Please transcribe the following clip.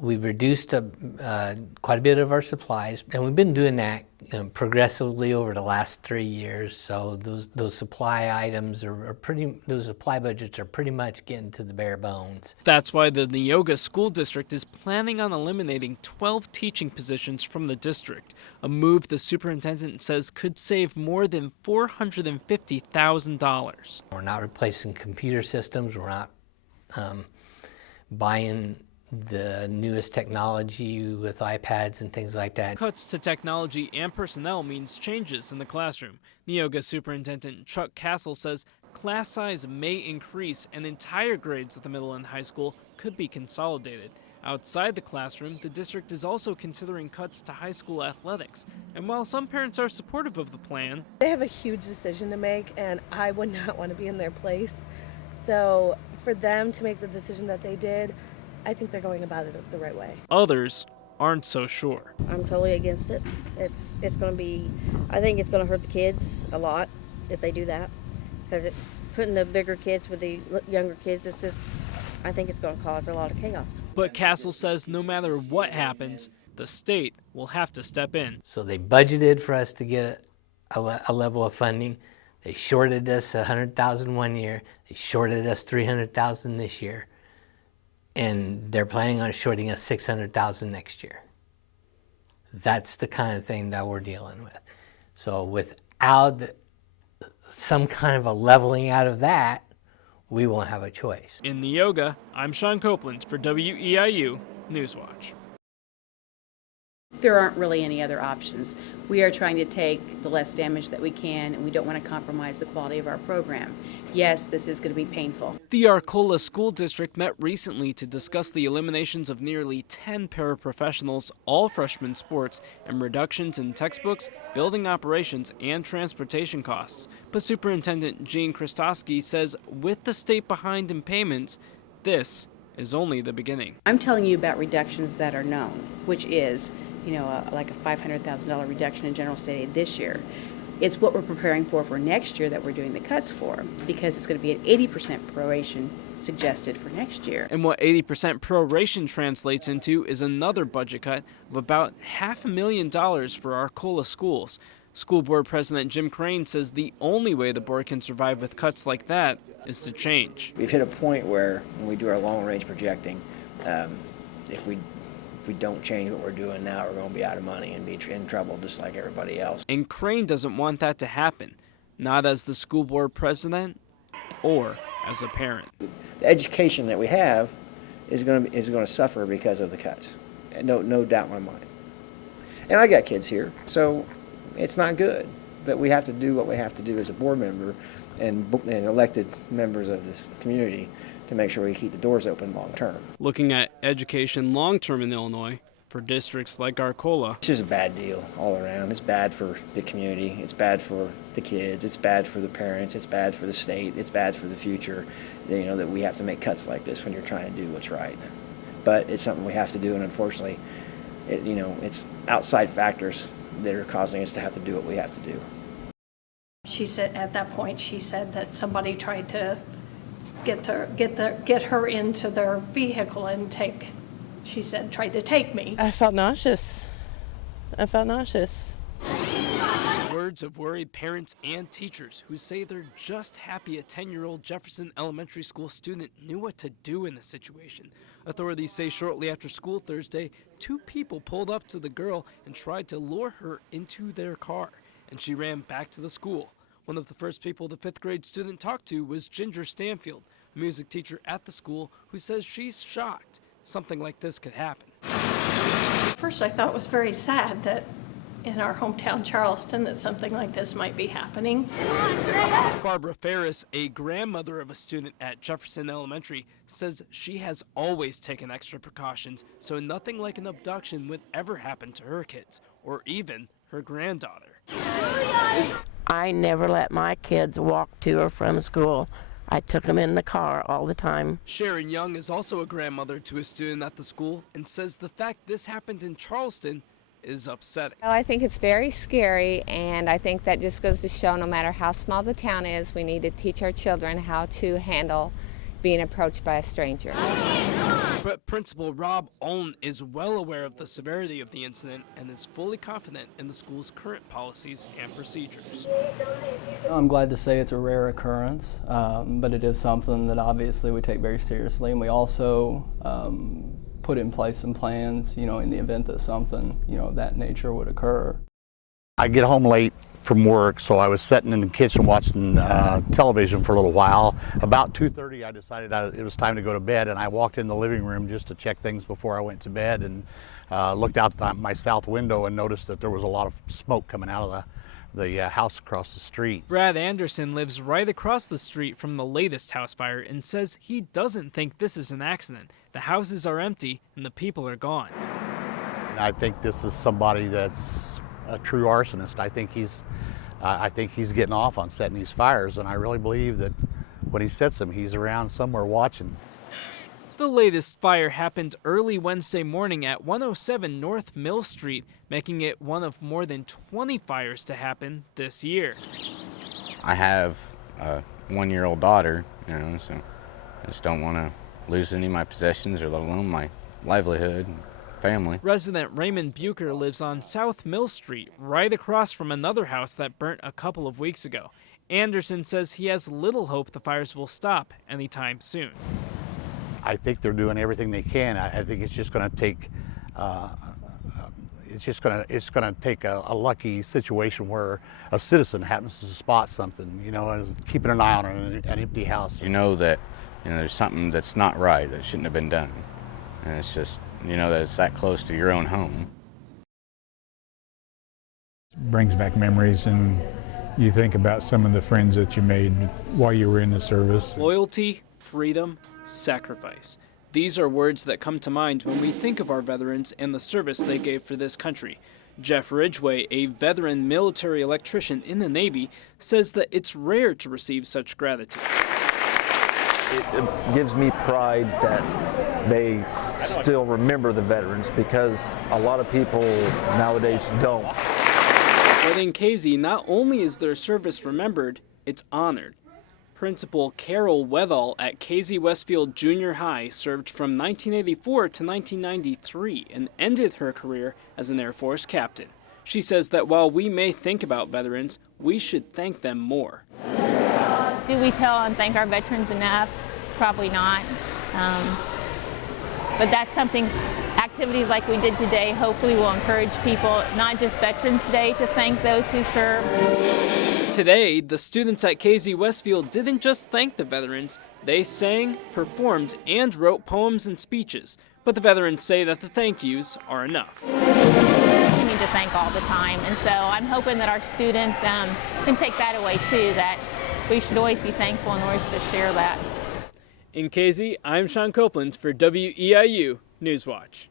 We've reduced quite a bit of our supplies, and we've been doing that progressively over the last 3 years. So those supply items those supply budgets are pretty much getting to the bare bones. That's why the Neoga School District is planning on eliminating 12 teaching positions from the district, a move the superintendent says could save more than $450,000. We're not replacing computer systems. We're not buying the newest technology with iPads and things like that. Cuts to technology and personnel means changes in the classroom. Neoga Superintendent Chuck Castle says class size may increase and entire grades at the middle and high school could be consolidated. Outside the classroom, the district is also considering cuts to high school athletics. And while some parents are supportive of the plan, they have a huge decision to make, and I would not want to be in their place. So for them to make the decision that they did, I think they're going about it the right way. Others aren't so sure. I'm totally against it. It's going to be, I think it's going to hurt the kids a lot if they do that. Because putting the bigger kids with the younger kids, it's just, I think it's going to cause a lot of chaos. But Castle says no matter what happens, the state will have to step in. So they budgeted for us to get a level of funding. They shorted us $100,000 one year. They shorted us $300,000 this year. And they're planning on shorting us $600,000 next year. That's the kind of thing that we're dealing with. So without some kind of a leveling out of that, we won't have a choice. In Neoga, I'm Sean Copeland for WEIU Newswatch. There aren't really any other options. We are trying to take the less damage that we can, and we don't want to compromise the quality of our program. Yes, this is going to be painful. The Arcola School District met recently to discuss the eliminations of nearly 10 paraprofessionals, all freshman sports, and reductions in textbooks, building operations, and transportation costs. But Superintendent Gene Christosky says with the state behind in payments, this is only the beginning. I'm telling you about reductions that are known, which is, like a $500,000 reduction in general state aid this year. It's what we're preparing for next year that we're doing the cuts for, because it's going to be an 80% proration suggested for next year. And what 80% proration translates into is another budget cut of about $500,000 for Arcola schools. School Board President Jim Crane says the only way the board can survive with cuts like that is to change. We've hit a point where, when we do our long-range projecting, if we don't change what we're doing now, we're going to be out of money and be in trouble just like everybody else. And Crane doesn't want that to happen, not as the school board president or as a parent. The education that we have is going to suffer because of the cuts. No doubt in my mind. And I got kids here, so it's not good. But we have to do what we have to do as a board member and elected members of this community to make sure we keep the doors open long term. Looking at education long term in Illinois, for districts like Arcola, it's just a bad deal all around. It's bad for the community, it's bad for the kids, it's bad for the parents, it's bad for the state, it's bad for the future, that we have to make cuts like this when you're trying to do what's right. But it's something we have to do, and unfortunately, it's outside factors that are causing us to have to do what we have to do. She said at that point, she said that somebody tried to get her into their vehicle and tried to take me. I felt nauseous. Words of worried parents and teachers who say they're just happy a 10-year-old Jefferson Elementary School student knew what to do in the situation. Authorities say shortly after school Thursday, 2 people pulled up to the girl and tried to lure her into their car, and she ran back to the school. One of the first people the 5th grade student talked to was Ginger Stanfield, a music teacher at the school, who says she's shocked something like this could happen. First, I thought it was very sad that in our hometown Charleston that something like this might be happening. Barbara Ferris, a grandmother of a student at Jefferson Elementary, says she has always taken extra precautions so nothing like an abduction would ever happen to her kids or even her granddaughter. I never let my kids walk to or from school. I took them in the car all the time. Sharon Young is also a grandmother to a student at the school and says the fact this happened in Charleston is upsetting. Well, I think it's very scary, and I think that just goes to show no matter how small the town is, we need to teach our children how to handle being approached by a stranger. But Principal Rob Olin is well aware of the severity of the incident and is fully confident in the school's current policies and procedures. I'm glad to say it's a rare occurrence, but it is something that obviously we take very seriously, and we also put in place some plans, in the event that something, of that nature would occur. I get home late from work, so I was sitting in the kitchen watching television for a little while. About 2:30, I decided it was time to go to bed, and I walked in the living room just to check things before I went to bed, and looked out my south window and noticed that there was a lot of smoke coming out of the house across the street. Brad Anderson lives right across the street from the latest house fire and says he doesn't think this is an accident. The houses are empty and the people are gone. I think this is somebody that's a true arsonist. I think he's getting off on setting these fires, and I really believe that when he sets them, he's around somewhere watching. The latest fire happened early Wednesday morning at 107 North Mill Street, making it one of more than 20 fires to happen this year. I have a 1-year-old daughter, so I just don't want to lose any of my possessions, or let alone my livelihood and family. Resident Raymond Bucher lives on South Mill Street, right across from another house that burnt a couple of weeks ago. Anderson says he has little hope the fires will stop anytime soon. I think they're doing everything they can. I think it's just going to take it's going to take a lucky situation where a citizen happens to spot something, and keeping an eye on an empty house. You know that there's something that's not right, that shouldn't have been done, and it's just that it's that close to your own home. Brings back memories, and you think about some of the friends that you made while you were in the service. Loyalty, freedom, sacrifice. These are words that come to mind when we think of our veterans and the service they gave for this country. Jeff Ridgway, a veteran military electrician in the Navy, says that it's rare to receive such gratitude. It gives me pride that they still remember the veterans, because a lot of people nowadays don't. But in Casey, not only is their service remembered, it's honored. Principal Carol Wethall at Casey Westfield Junior High served from 1984 to 1993 and ended her career as an Air Force captain. She says that while we may think about veterans, we should thank them more. Do we tell and thank our veterans enough? Probably not. But that's something, activities like we did today, hopefully will encourage people, not just Veterans Day, to thank those who serve. Today, the students at Casey Westfield didn't just thank the veterans, they sang, performed, and wrote poems and speeches. But the veterans say that the thank yous are enough. We need to thank all the time, and so I'm hoping that our students can take that away too, that we should always be thankful in order to share that. In Casey, I'm Sean Copeland for WEIU Newswatch.